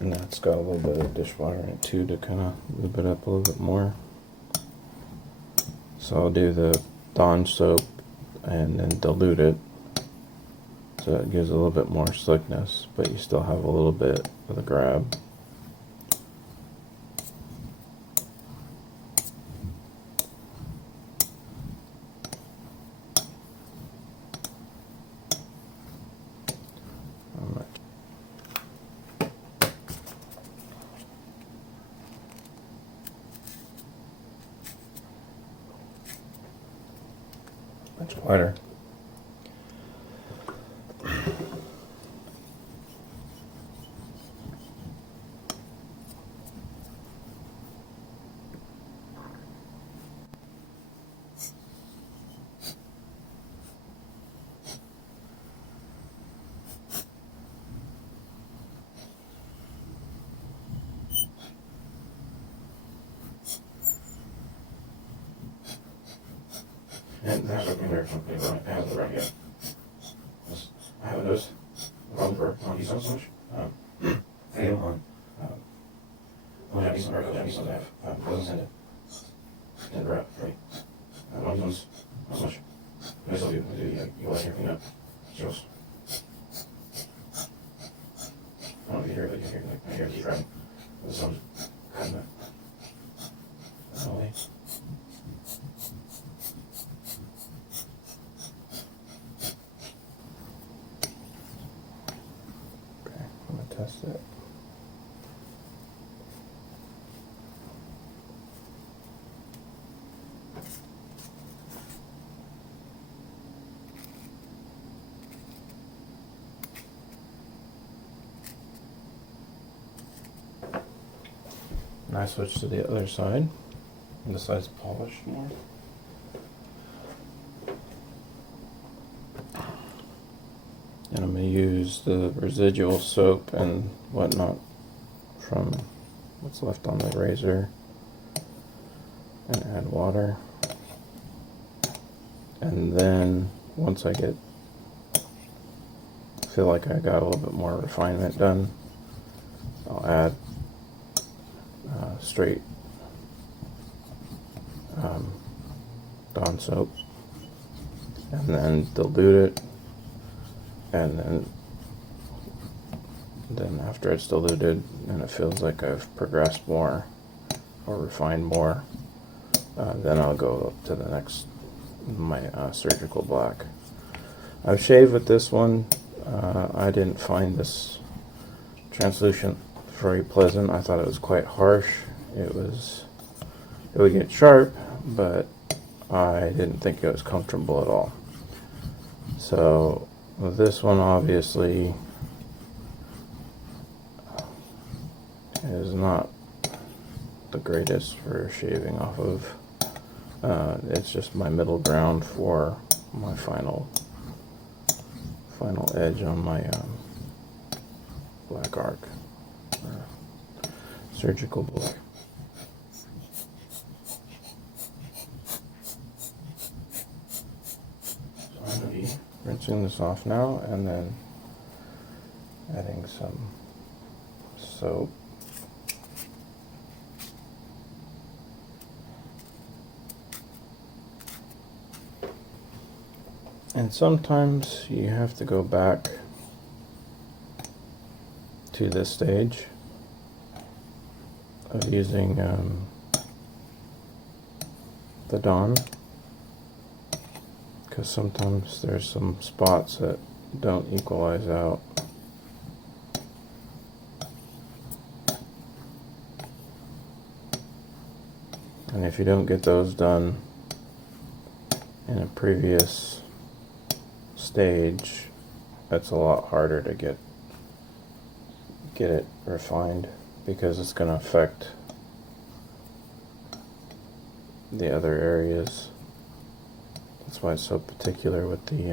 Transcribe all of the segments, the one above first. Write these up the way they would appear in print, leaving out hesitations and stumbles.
And that's got a little bit of dishwater in it too to kind of lube it up a little bit more. So I'll do the Dawn soap and then dilute it so it gives a little bit more slickness, but you still have a little bit of the grab. Much wider. And that's what I'm company right now, the right yet. I haven't noticed on these so much. Fail on one Japanese one or Japanese ones I have doesn't send it. Send it right, right. One of these ones, not so much. I still do, you go out here clean up. Shows. I don't know if you hear it, but you hear like I hear it right. With some kind of test it. And I switch to the other side. And this side's polished more. And I'm going to use the residual soap and whatnot from what's left on the razor and add water. And then once I feel like I got a little bit more refinement done, I'll add straight Dawn soap and then dilute it. And then after it's diluted and it feels like I've progressed more or refined more, then I'll go up to the next, my surgical black. I've shaved with this one. I didn't find this translucent very pleasant. I thought it was quite harsh. It would get sharp, but I didn't think it was comfortable at all. So this one obviously is not the greatest for shaving off of. It's just my middle ground for my final edge on my black arc, surgical black. So I'm going to be rinsing this off now and then adding some soap. And sometimes you have to go back to this stage of using the Dawn, because sometimes there's some spots that don't equalize out. And if you don't get those done in a previous stage, that's a lot harder to get it refined, because it's going to affect the other areas. That's why it's so particular with the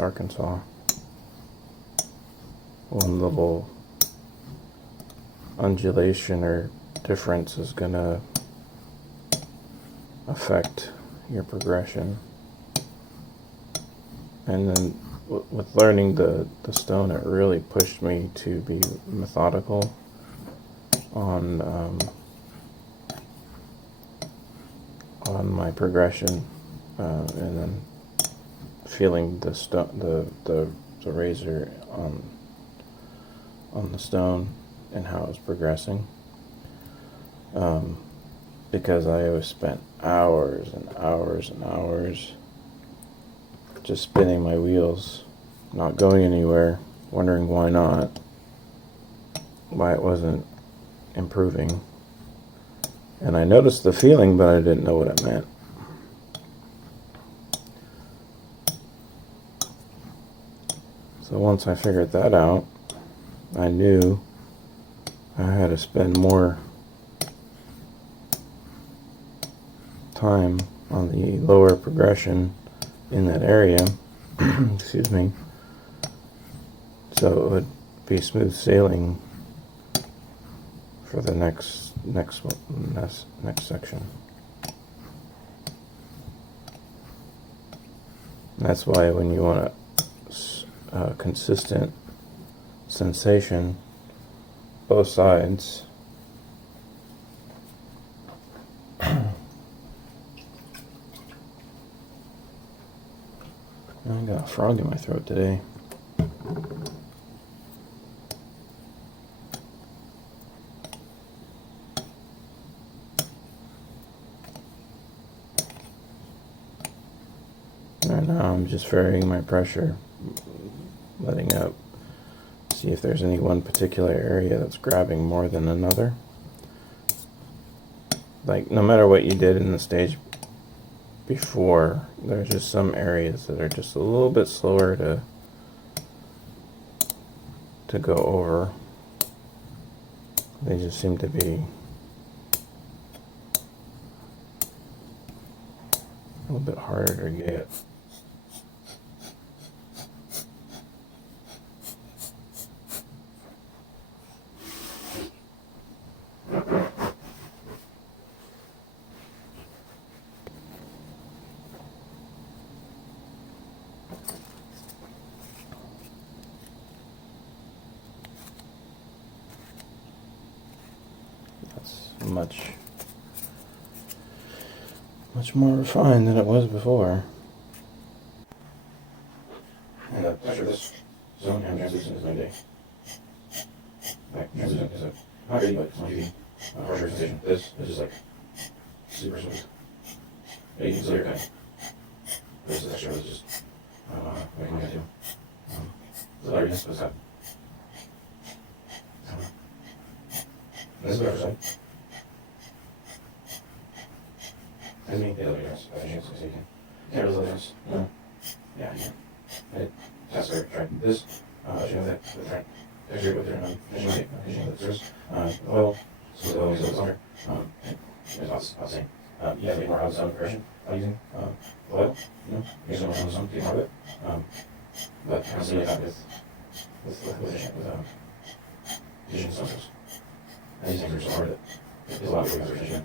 Arkansas. One little undulation or difference is going to affect your progression. And then with learning the stone, it really pushed me to be methodical on my progression, and then feeling the razor on the stone and how it was progressing. Because I always spent hours and hours and hours just spinning my wheels, not going anywhere, wondering why it wasn't improving. And I noticed the feeling, but I didn't know what it meant. So once I figured that out, I knew I had to spend more time on the lower progression in that area, excuse me, so it would be smooth sailing for the next section. That's why when you want a consistent sensation, both sides, I got a frog in my throat today. Right now I'm just varying my pressure, letting up, see if there's any one particular area that's grabbing more than another. Like, no matter what you did in the stage before, there's just some areas that are just a little bit slower to go over. They just seem to be a little bit harder to get. Much more refined than it was before. And the pressure of this zone and translucent is 90 day. Like, translucent is not really, but it's not really harsher sensation. This is just like super smooth. Yeah, you can still hear it kind of. This texture is just, what can I do? It's a lightness, but it's got. This is the other side. As me, the other guys, I think so you can't really this. No. Yeah, you can. That's where try this. Finishing with it, with right. Texture with it, finishing with this. Oil, so the oil is a little longer. There's lots of saying. You have to get more out of the sound progression by using oil. Use some on the sound to get more of it. But I see that with vision sources. And these things are so hard that there's a lot of ways to finish.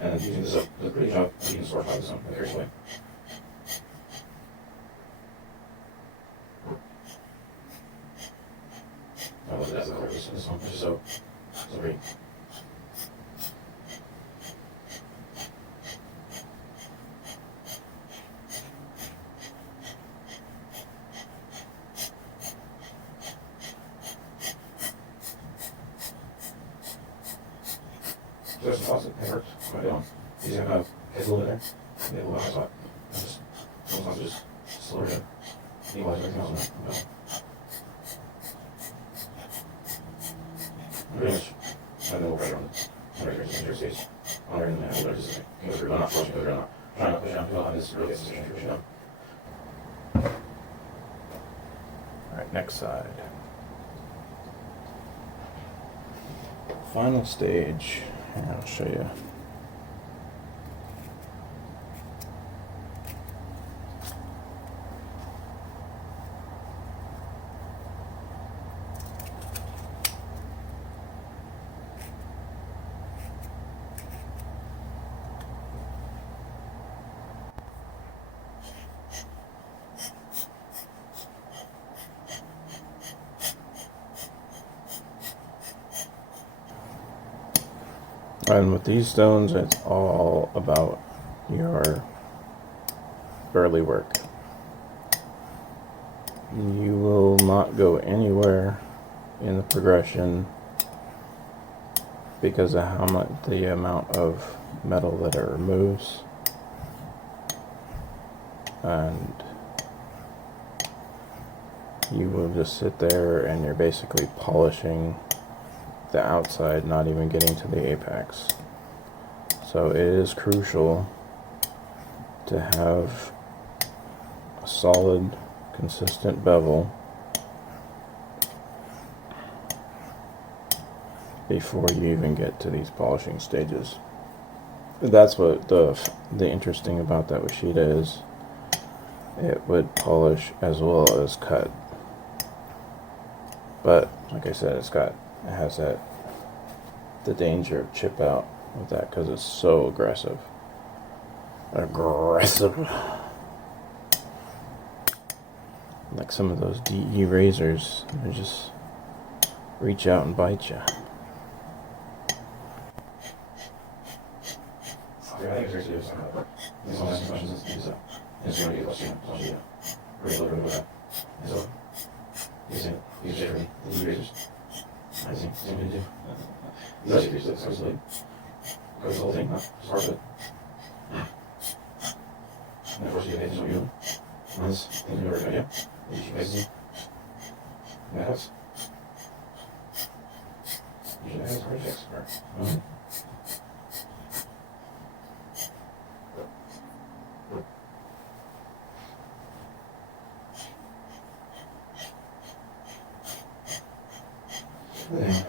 And then using this up does a pretty good job, you can source out the sound very easily. I love that this song is just so great. There's some thoughts that hurt quite a lot. These have hits a little bit there. They have a little high spot. And just sometimes just slower to equalize everything else. Pretty much I have no pressure on the regular stage. On everything that I have, just go through. I'm not forcing to go through. I'm not trying to push down. I'll have this really good sensation to push down. Alright, next side. Final stage. Here, I'll show you. And with these stones, it's all about your early work. You will not go anywhere in the progression because of how much the amount of metal that it removes, and you will just sit there and you're basically polishing the outside, not even getting to the apex. So it is crucial to have a solid, consistent bevel before you even get to these polishing stages. That's what the interesting about that Washita is. It would polish as well as cut, but like I said, it has the danger of chip out with that because it's so aggressive. Like some of those DE razors, they just reach out and bite you.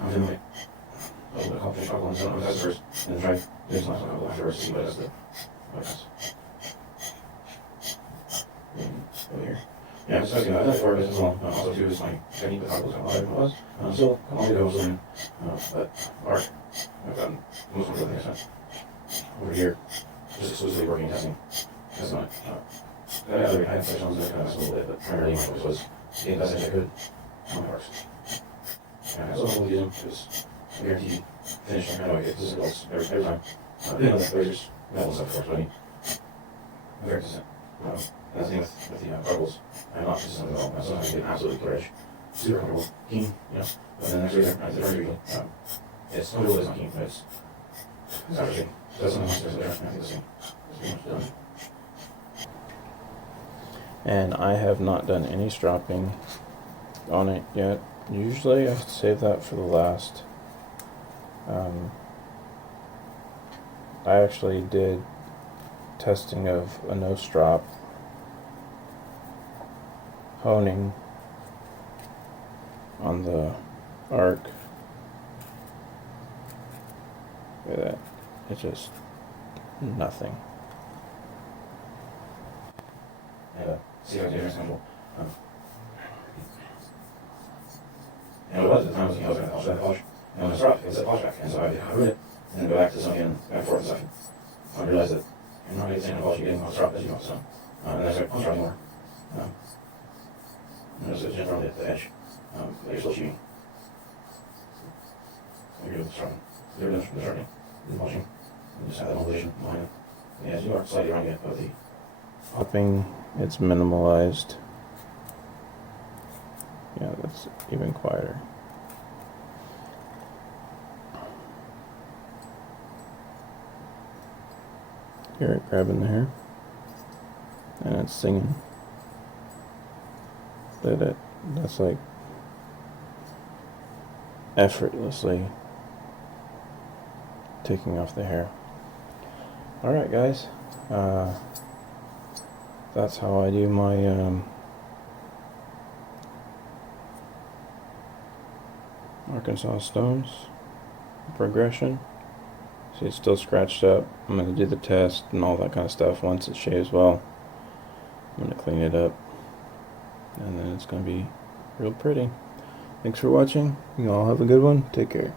I'm doing like a little bit of coffee chocolate and something like that first, and then try doing some chocolate afterwards to see what does the over here. Yeah, I'm just asking about that for this as well. Also, too, is my technique with chocolate kind of live was. Still, a long ago, I was learning, but art, I've gotten most of the things I spent over here, just exclusively working and testing. That's not, I had sections that kind of messed a little bit, but primarily my focus was getting the best I could on my works. And I also use them because I guarantee finish them kind of like it. This is results every time. Depending on the lasers, metal and stuff, of course, but I mean, I'm very consistent. That's the thing with the goggles. I'm not consistent at all. Sometimes I get absolutely clear edge. Super comfortable, keen, you know. But then the next laser, it's very usually. It's comfortable, it's not keen, but it's averaging. That's something else there. I think this thing is pretty much done. And I have not done any stropping on it yet. Usually I save that for the last. I actually did testing of a no strop honing on the arc. Look at that. It's just nothing. Yeah, see how it's simple. And it was at the time, I was going to polish that polish. And when I started, it was a polish back. And so I ruined it, and then go back to something back and forth and stuff. I realized that you're not getting the same polish you're getting on the strap as you know, so. And then I started polish more. And there's a generally at the edge. But you're still shooting. You're doing the strapping. You're doing the strapping. The polishing. You just have that mobilization behind it. And as you are slightly around it, but the popping, it's minimalized. Yeah, that's even quieter. Hear it grabbing the hair, and it's singing. That's like effortlessly taking off the hair. All right, guys. That's how I do my Arkansas stones progression. See, it's still scratched up. I'm going to do the test and all that kind of stuff once it shaves well. I'm going to clean it up, and then it's going to be real pretty. Thanks for watching. You all have a good one. Take care.